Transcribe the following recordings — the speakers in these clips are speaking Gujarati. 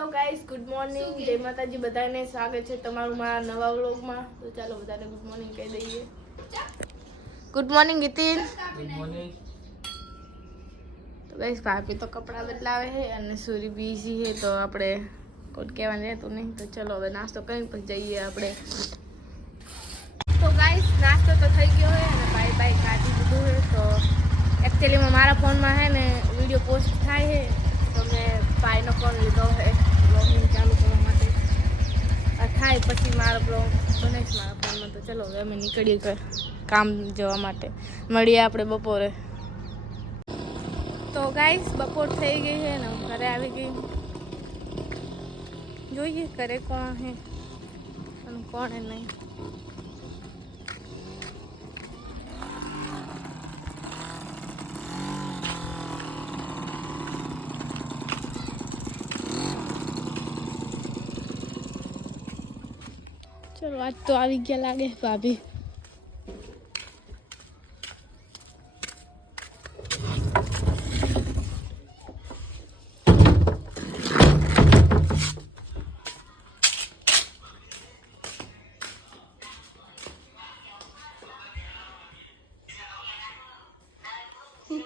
Hello guys, good morning. જય માતાજી બધાને. સ્વાગત છે તમારું મારા નવા વ્લોગમાં. તો ચાલો બધાને ગુડ મોર્નિંગ કહી દઈએ. Good morning Nitin. Good morning. તો ગાઈસ ભાભી તો કપડાં બદલાવે છે અને સૂરી બીજી છે, તો આપણે કોઈ કહેવાનું રહેતું નહીં. તો ચલો હવે નાસ્તો કરીને પછી જઈએ આપણે. તો ગાઈસ નાસ્તો તો થઈ ગયો છે અને બાય બાય કાઢી દીધું છે. તો એકચ્યુઅલીમાં મારા ફોનમાં છે ને વિડીયો પોસ્ટ થાય છે, તો મેં ભાઈનો ફોન લીધો છે બ્લોગિંગ ચાલુ કરવા માટે. થાય પછી મારો બ્લોગ બનાવીશ મારા ફોનમાં. તો ચલો હવે અમે નીકળીએ કામ જવા માટે. મળીએ આપણે બપોરે. તો ગાઈસ બપોર થઈ ગઈ છે ને હું ઘરે આવી ગઈ. જોઈએ ઘરે કોણ છે અને કોણ નહીં. ચલો આજ તો આવી ગયા લાગે ભાભી.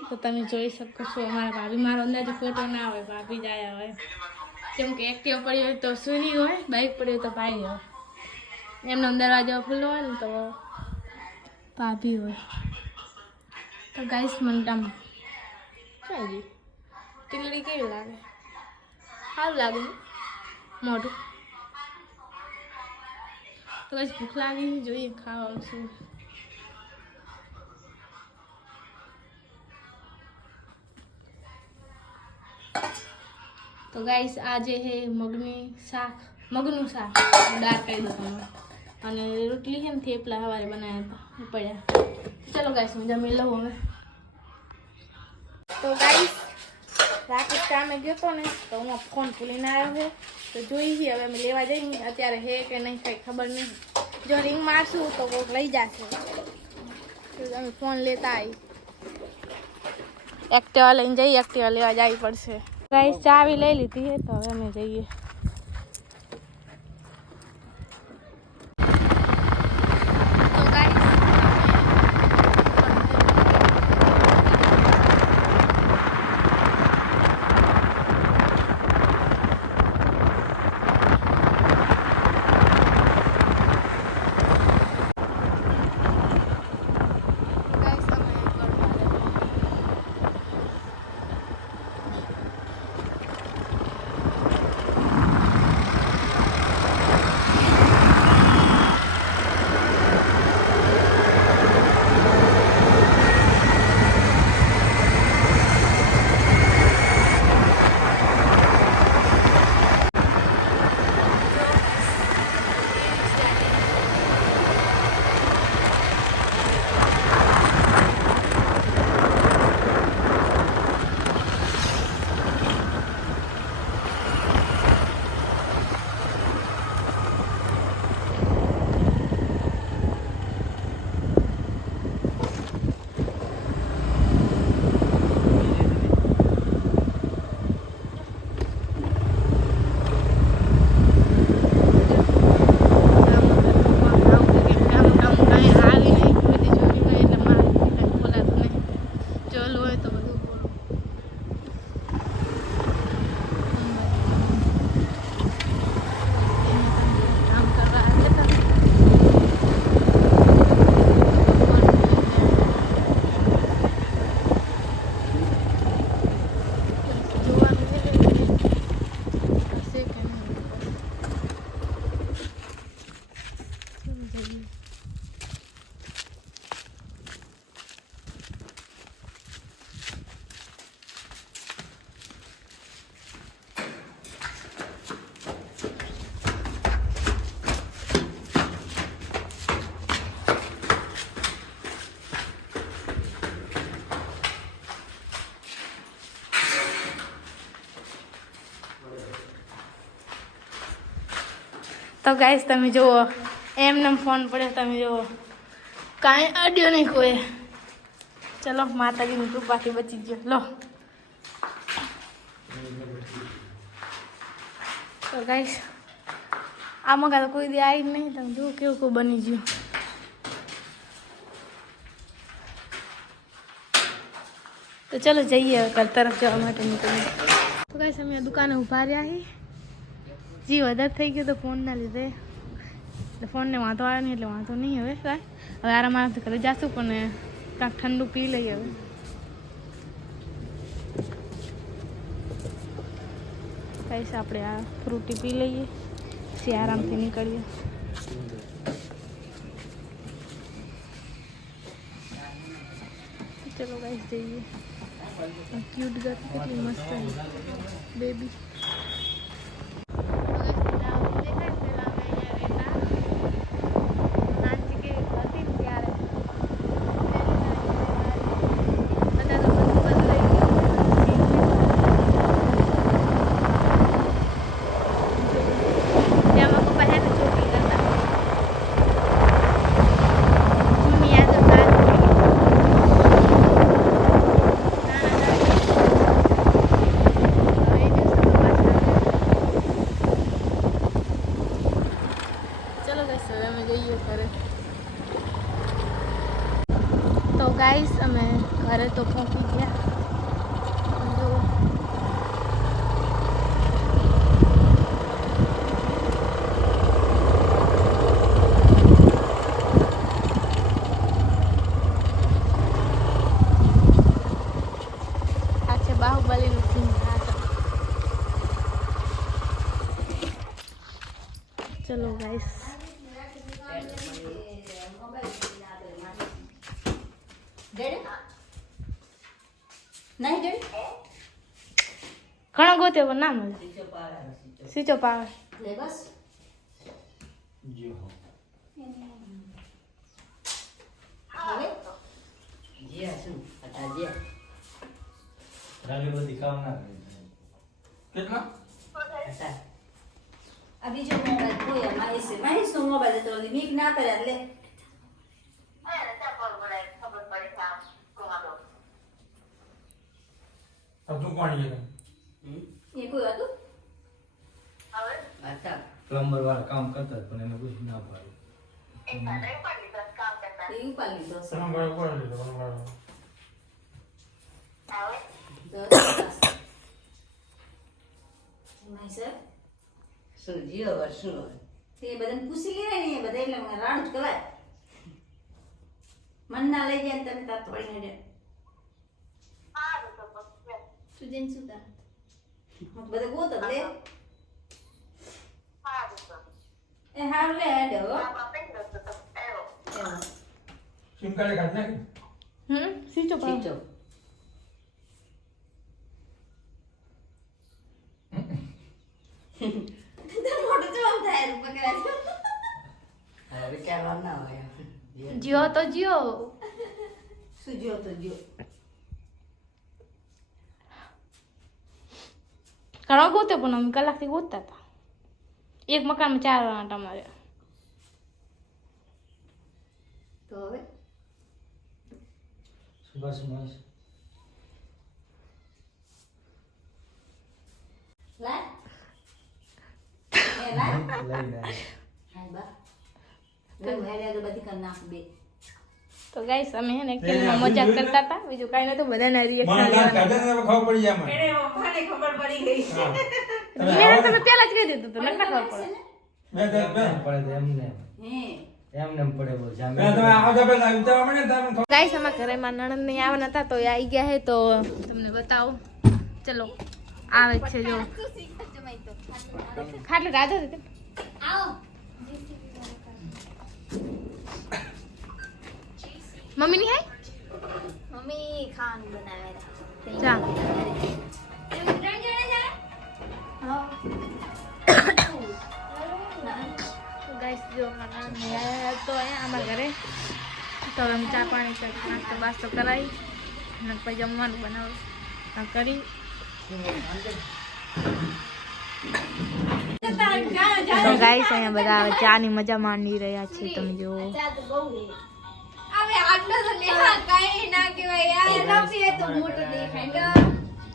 તો તમે જોઈ શકો છો અમારા ભાભી. મારો અંદાજે ફોટો ના હોય, ભાભી જ આવ્યા હોય. કેમ કે એક્ટિવા પડી હોય તો સુની હોય, બાઇક પડી હોય તો ભાઈ હોય. એમનો દરવાજો ખુલ્લો હોય ને તો ભાભી હોય. તો ગાઈસ મંડમ ચાલી ટીલડી કેવી લાગે? સારું લાગે મોઢું. તો ગાઈસ ભૂખ લાગી, જોઈએ ખાવાનું શું. તો ગાઈસ આજે હે મગનું શાક, દાળ કહી દો તમે. અને રોટલી છે ને થેપલા સવારે બનાવ્યા હતા પડ્યા. ચલો ગાઈસ હું જમી લઉં હવે. તો ગાઈસ રાતે કામે ગયો હતો ને, તો હું ફોન ભૂલીને આવ્યો છે. તો જોઈએ હવે અમે લેવા જઈએ. અત્યારે હે કે નહીં કંઈ ખબર નહીં. જો રિંગ મારશું તો કોઈક લઈ જશે. તો અમે ફોન લેતા આવી. એક્ટિવા લઈને જઈએ, એક્ટિવા લેવા જવી પડશે. ગાઈસ ચાવી લઈ લીધી છે, તો હવે અમે જઈએ. તો ગાઈસ તમે જુઓ, એમને ફોન પડ્યો, તમે જુઓ કાંઈ અડ્યો નહીં કોઈ. ચલો માતાજીની કૃપાથી બચી ગયો. લો તો ગાઈસ આ મગા તો કોઈ દી આવી જ નહીં. તમે જુઓ કેવું કેવું બની ગયું. તો ચલો જઈએ ઘર તરફ જવા માટે નીકળીએ. તો ગાઈસ અમે દુકાને ઊભા રહ્યા છીએ. જી વધારે થઈ ગયું તો ફોનના લીધે. એટલે ફોનને વાંધો આવ્યો નહીં એટલે વાંધો નહીં. હવે હવે આરામ આરામથી ઘરે જઈશું પણ કાંઈક ઠંડુ પી લઈએ. હવે ગાઈસ આપણે આ ફ્રૂટી પી લઈએ પછી આરામથી નીકળીએ. ચલો ગાઈસ જઈએ. ક્યુટ ગર્લ કેટલી મસ્ત બેબી. તો ગાઈસ અમે ઘરે તો પહોંચી ગયા. આ છે બાહુબલીનું સિંહાસન. ચલો ગાઈસ ઘણો ગોતે પણ ના મળે. સીચો પાવે બસ બીજો મોબાઈલ કોઈ મહેશ નો મોબાઈલ હતો મીક ના કર્યા એટલે अब तुम कौन ये ये कोई હતું હવે अच्छा प्लम्बर वाला काम करता है પણ એને कुछ ना पाए એ સાદે પાડી દસ કામ કરતા એ ઉપાડી દો प्लम्बर को ले लो प्लम्बर હવે 10 મહેશ શું જીઓ વર્ષું તે બધાને પૂછી લેવાય ને એ બધા એટલે મને રાડ જ કરાય મન ના લઈ જાય તમે તાત પડીને દે સારું તો પછી સુજન સુતા હું બધા ગોત લે સારું તો એ હાર લે હેડો આપણા પેન્ડર તો આવ્યો सिम कार्ड काटना है સીચો પાવે. ઠીક તો મોટું જોમ થાય પકડા હવે વિચારવા ના હોય જીઓ તો જીઓ. શું જો તો જો ઘણો ગોતે પણ અમે કલાકથી ગોતતા હતા. એક મકાનમાં 4 આંટા માર્યા. તો હવે सुबह सुबह લા એ લા लेना હાય બા લે હેડે તો બધી કર નાખ બે તો ગાઈસ અમે હે ને એકચ્યુઅલી મજાક કરતા હતા. બીજું કાંઈ નતું. બધાના રિએક્શન मन लाल काटे ने खबर पड़ी जाए मन એને મને ખબર પડી ગઈ મેં તમે પહેલા જ કહી દીધું હતું. નકર ખબર પડે. मैं પડે તો એમને હે એમને પડે બોલ જામે मैं तुम्हें आओ जब उतार मैंने तब ગાઈસ અમારા ઘરે માં નણંદ નહીં આવવાના હતા તો એ આવી ગયા હે તો તમને બતાવું. ચલો આવે છે જો ખાટલું રાજો છે આવો મમ્મી ની હાય મમ્મી ખાવાનું બનાવેલા ચા ગાઈસ જો અમારા નણંદ નહીં આવ્યા તો અહીંયા અમારા ઘરે તો હવે હું ચા પાણી કરી નાસ્તો બાસ્તો કરાવી અને પછી જમવાનું બનાવું કરી. તો ગાઈસ અહીંયા બધા હવે ચાની મજા માણી રહ્યા છે. તમે જુઓ હવે આટલો તો લેવા કઈ ના કહેવાય યાર ન પીએ તો મોટો દેખાય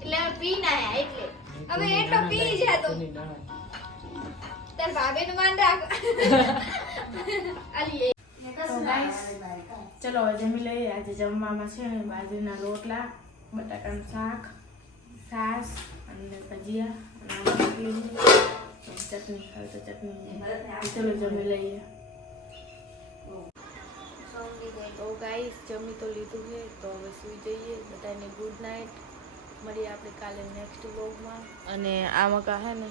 એટલે પી ના એટલે હવે એટલો પી જાય તો તાર ભાભીનું માન રાખ આલી તો ગાઈસ ચલો હવે જમી લઈએ. આજે જમવામાં છે ને બાજરીના રોટલા, બટાકાનું શાક, છાશ અને ભજીયા અને આમાં રોટલી, ચટણી ખાવ તો ચટણી. ચલો જમી લઈએ. તો ગાઈસ જમી તો લીધું છે, તો હવે સુઈ જઈએ. બધાને ગુડ નાઇટ. મળીએ આપણે કાલે નેક્સ્ટ વ્લોગમાં. અને આ મકા હે ને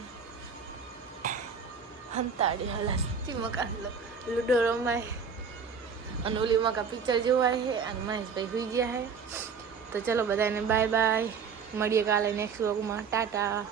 હંતાડી હલાસતી મકા લૂડો રમાય અને ઓલી મકા પિક્ચર જોવાય છે અને મહેશભાઈ સુઈ ગયા છે. તો ચલો બધાને બાય બાય. મળીએ કાલે નેક્સ્ટ વ્લોગમાં. ટાટા.